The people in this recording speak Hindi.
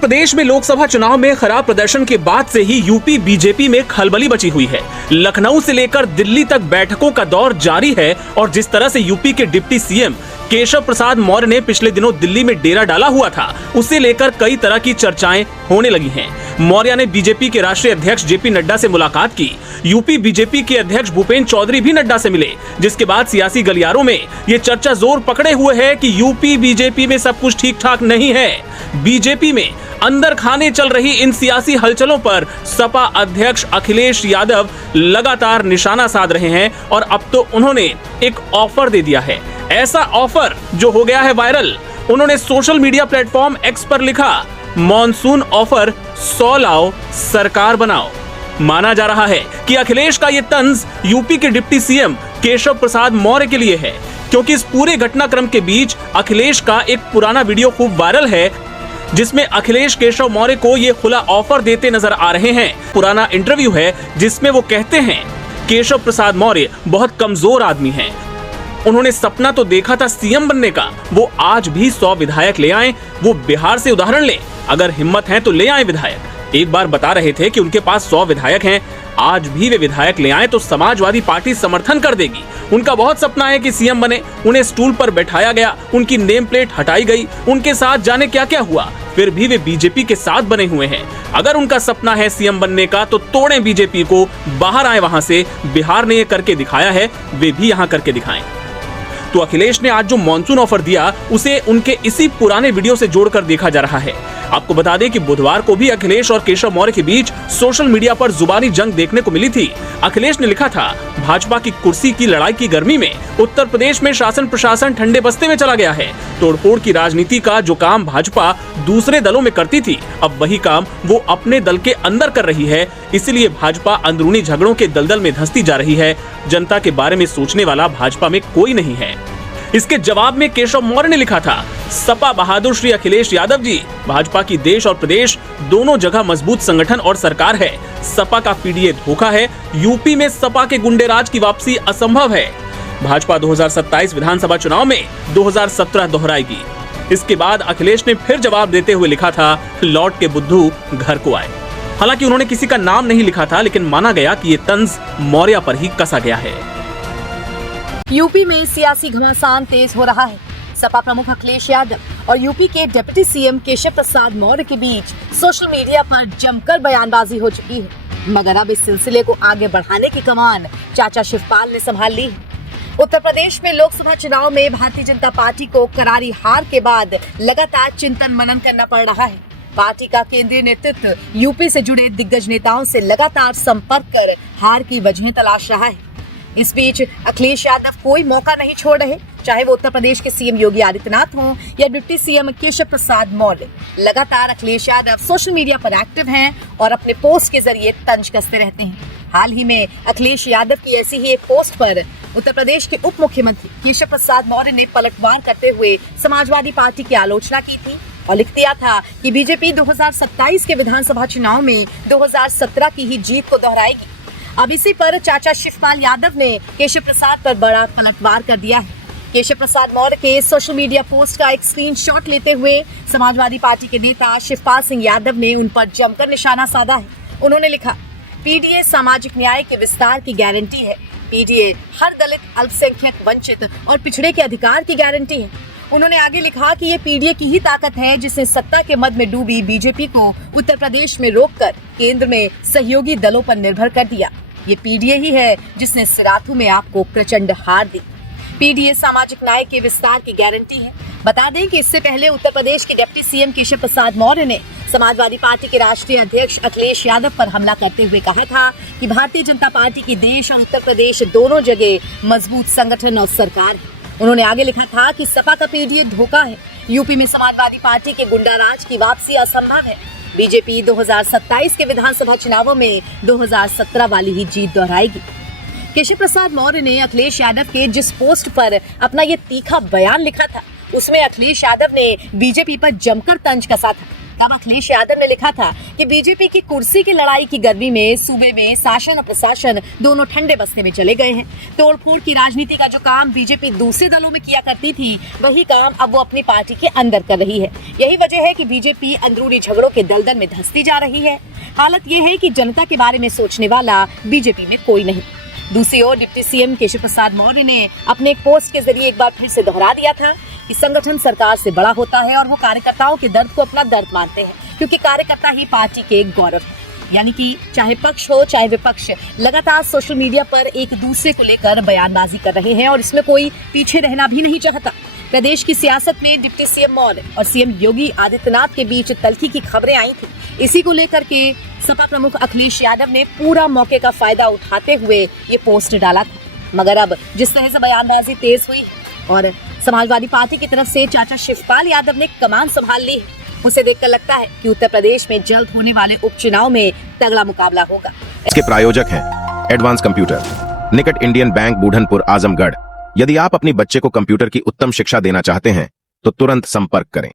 प्रदेश में लोकसभा चुनाव में खराब प्रदर्शन के बाद से ही यूपी बीजेपी में खलबली मची हुई है। लखनऊ से लेकर दिल्ली तक बैठकों का दौर जारी है और जिस तरह से यूपी के डिप्टी सीएम केशव प्रसाद मौर्य ने पिछले दिनों दिल्ली में डेरा डाला हुआ था, उसे लेकर कई तरह की चर्चाएं होने लगी हैं। मौर्य ने बीजेपी के राष्ट्रीय अध्यक्ष जेपी नड्डा से मुलाकात की। यूपी बीजेपी के अध्यक्ष भूपेंद्र चौधरी भी नड्डा से मिले, जिसके बाद सियासी गलियारों में ये चर्चा जोर पकड़े हुए है कि यूपी बीजेपी में सब कुछ ठीक ठाक नहीं है। बीजेपी में अंदर खाने चल रही इन सियासी हलचलों पर सपा अध्यक्ष अखिलेश यादव लगातार निशाना साध रहे हैं और अब तो उन्होंने एक ऑफर दे दिया है। ऐसा ऑफर जो हो गया है वायरल। उन्होंने सोशल मीडिया प्लेटफॉर्म एक्स पर लिखा, मॉनसून ऑफर 100 लाओ सरकार बनाओ। माना जा रहा है कि अखिलेश का ये तंज यूपी के डिप्टी सीएम केशव प्रसाद मौर्य के लिए है, क्योंकि इस पूरे घटनाक्रम के बीच अखिलेश का एक पुराना वीडियो खूब वायरल है, जिसमें अखिलेश केशव मौर्य को ये खुला ऑफर देते नजर आ रहे हैं। पुराना इंटरव्यू है जिसमें वो कहते हैं, केशव प्रसाद मौर्य बहुत कमजोर आदमी हैं। उन्होंने सपना तो देखा था सीएम बनने का, वो आज भी 100 विधायक ले आए। वो बिहार से उदाहरण ले, अगर हिम्मत है तो ले आए विधायक। एक बार बता रहे थे कि उनके पास 100 विधायक हैं, आज भी वे विधायक ले आए तो समाजवादी पार्टी समर्थन कर देगी। उनका बहुत सपना है कि सीएम बने। उन्हें स्टूल पर बैठाया गया, उनकी नेम प्लेट हटाई गई, उनके साथ जाने क्या क्या हुआ, फिर भी वे बीजेपी के साथ बने हुए हैं। अगर उनका सपना है सीएम बनने का तो तोड़ें बीजेपी को, बाहर आए वहां से। बिहार ने ये करके दिखाया है, वे भी यहाँ करके दिखाएं। तो अखिलेश ने आज जो मॉनसून ऑफर दिया, उसे उनके इसी पुराने वीडियो से जोड़कर देखा जा रहा है। आपको बता दें कि बुधवार को भी अखिलेश और केशव मौर्य के बीच सोशल मीडिया पर जुबानी जंग देखने को मिली थी। अखिलेश ने लिखा था, भाजपा की कुर्सी की लड़ाई की गर्मी में उत्तर प्रदेश में शासन प्रशासन ठंडे बस्ते में चला गया है। तोड़फोड़ की राजनीति का जो काम भाजपा दूसरे दलों में करती थी, अब वही काम वो अपने दल के अंदर कर रही है। इसलिए भाजपा अंदरूनी झगड़ों के दलदल में धंसती जा रही है। जनता के बारे में सोचने वाला भाजपा में कोई नहीं है। इसके जवाब में केशव मौर्य ने लिखा था, सपा बहादुर श्री अखिलेश यादव जी, भाजपा की देश और प्रदेश दोनों जगह मजबूत संगठन और सरकार है। सपा का पीडीए धोखा है। यूपी में सपा के गुंडेराज की वापसी असंभव है। भाजपा 2027 विधानसभा चुनाव में 2017 दोहराएगी। इसके बाद अखिलेश ने फिर जवाब देते हुए लिखा था, लौट के बुद्धू घर को आए। हालांकि उन्होंने किसी का नाम नहीं लिखा था, लेकिन माना गया कि ये तंज मौर्य पर ही कसा गया है। यूपी में सियासी घमासान तेज हो रहा है। सपा प्रमुख अखिलेश यादव और यूपी के डिप्टी सीएम केशव प्रसाद मौर्य के बीच सोशल मीडिया पर जमकर बयानबाजी हो चुकी है। मगर अब इस सिलसिले को आगे बढ़ाने की कमान चाचा शिवपाल ने संभाल ली है। उत्तर प्रदेश में लोकसभा चुनाव में भारतीय जनता पार्टी को करारी हार के बाद लगातार चिंतन मनन करना पड़ रहा है। पार्टी का केंद्रीय नेतृत्व यूपी से जुड़े दिग्गज नेताओं से लगातार संपर्क कर हार की वजह तलाश रहा है। इस बीच अखिलेश यादव कोई मौका नहीं छोड़ रहे, चाहे वो उत्तर प्रदेश के सीएम योगी आदित्यनाथ हों या डिप्टी सीएम केशव प्रसाद मौर्य। लगातार अखिलेश यादव सोशल मीडिया पर एक्टिव हैं और अपने पोस्ट के जरिए तंज कसते रहते हैं। हाल ही में अखिलेश यादव की ऐसी ही एक पोस्ट पर उत्तर प्रदेश के उप मुख्यमंत्री केशव प्रसाद मौर्य ने पलटवार करते हुए समाजवादी पार्टी की आलोचना की थी और लिख दिया था कि बीजेपी 2027 के विधानसभा चुनाव में 2017 की ही जीत को दोहराएगी। अब इसी पर चाचा शिवपाल यादव ने केशव प्रसाद पर बड़ा पलटवार कर दिया है। केशव प्रसाद मौर्य के सोशल मीडिया पोस्ट का एक स्क्रीनशॉट लेते हुए समाजवादी पार्टी के नेता शिवपाल सिंह यादव ने उन पर जमकर निशाना साधा है। उन्होंने लिखा, पीडीए सामाजिक न्याय के विस्तार की गारंटी है। पीडीए हर दलित, अल्पसंख्यक, वंचित और पिछड़े के अधिकार की गारंटी है। उन्होंने आगे लिखा कि ये पीडीए की ही ताकत है जिसने सत्ता के मद में डूबी बीजेपी को उत्तर प्रदेश में रोककर केंद्र में सहयोगी दलों पर निर्भर कर दिया। ये पीडीए ही है जिसने सिराथू में आपको प्रचंड हार दी। पीडीए सामाजिक न्याय के विस्तार की गारंटी है। बता दें कि इससे पहले उत्तर प्रदेश के डिप्टी सीएम केशव प्रसाद मौर्य ने समाजवादी पार्टी के राष्ट्रीय अध्यक्ष अखिलेश यादव पर हमला करते हुए कहा था कि भारतीय जनता पार्टी की देश और उत्तर प्रदेश दोनों जगह मजबूत संगठन और सरकार है। उन्होंने आगे लिखा था कि सपा का पीडीए धोखा है। यूपी में समाजवादी पार्टी के गुंडाराज की वापसी असंभव है। बीजेपी 2027 के विधानसभा चुनावों में 2017 वाली ही जीत दोहराएगी। केशव प्रसाद मौर्य ने अखिलेश यादव के जिस पोस्ट पर अपना ये तीखा बयान लिखा था, उसमें अखिलेश यादव ने बीजेपी पर जमकर तंज कसा था। तब अखिलेश यादव ने लिखा था कि बीजेपी की कुर्सी की लड़ाई की गर्मी में सूबे में शासन और प्रशासन दोनों ठंडे बस्ते में चले गए हैं। तोड़फोड़ की राजनीति का जो काम बीजेपी दूसरे दलों में किया करती थी, वही काम अब वो अपनी पार्टी के अंदर कर रही है। यही वजह है कि बीजेपी अंदरूनी झगड़ों के दलदल में धंसती जा रही है। हालत ये है कि जनता के बारे में सोचने वाला बीजेपी में कोई नहीं। दूसरी ओर डिप्टी सीएम केशव प्रसाद मौर्य ने अपने एक पोस्ट के जरिए एक बार फिर से दोहरा दिया था कि संगठन सरकार से बड़ा होता है और वो कार्यकर्ताओं के दर्द को अपना दर्द मानते हैं, क्योंकि कार्यकर्ता ही पार्टी के गौरव है। यानी कि चाहे पक्ष हो चाहे विपक्ष, लगातार सोशल मीडिया पर एक दूसरे को लेकर बयानबाजी कर रहे हैं और इसमें कोई पीछे रहना भी नहीं चाहता। प्रदेश की सियासत में डिप्टी सीएम मौर्य और सीएम योगी आदित्यनाथ के बीच तल्खी की खबरें आई थी। इसी को लेकर के सपा प्रमुख अखिलेश यादव ने पूरा मौके का फायदा उठाते हुए ये पोस्ट डाला था। मगर अब जिस तरह से बयानबाजी तेज हुई और समाजवादी पार्टी की तरफ से चाचा शिवपाल यादव ने कमान संभाल ली है, उसे देखकर लगता है कि उत्तर प्रदेश में जल्द होने वाले उपचुनाव में तगड़ा मुकाबला होगा। इसके प्रायोजक हैं एडवांस कंप्यूटर, निकट इंडियन बैंक, बूढ़नपुर, आजमगढ़। यदि आप अपनी बच्चे को कंप्यूटर की उत्तम शिक्षा देना चाहते हैं तो तुरंत संपर्क करें।